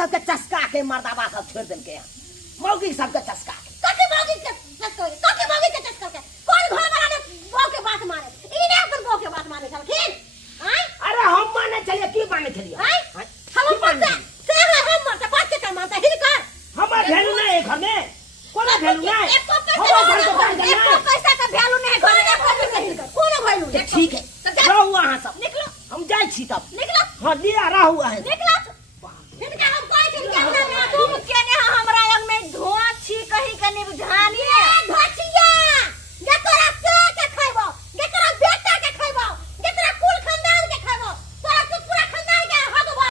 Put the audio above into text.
सबके चस्का के मर्दाबा सब छोड़ देल के मौगी सबके चस्का के कके मौगी के चस्का के कौन घर वाला ने बो के बात मारे इने अपन बो के बात मारे छलखिन हैं अरे हम माने चलिए की माने चलिए हैं हम पता से हम मरते बच्चे का मानता हिनकर हमार वैल्यू नहीं है घर में कोनो वैल्यू नहीं एको पैसा का वैल्यू नहीं घर में एको पैसा हिनकर कोनो वैल्यू नहीं ठीक है रहो वहां सब निकलो हम जाई छी तब निकलो हां लिया रहा हुआ है निकलो हिनका हम कहै छी कि तुम केने हमरा लग में धोआ छी कहीं कने बुझानी है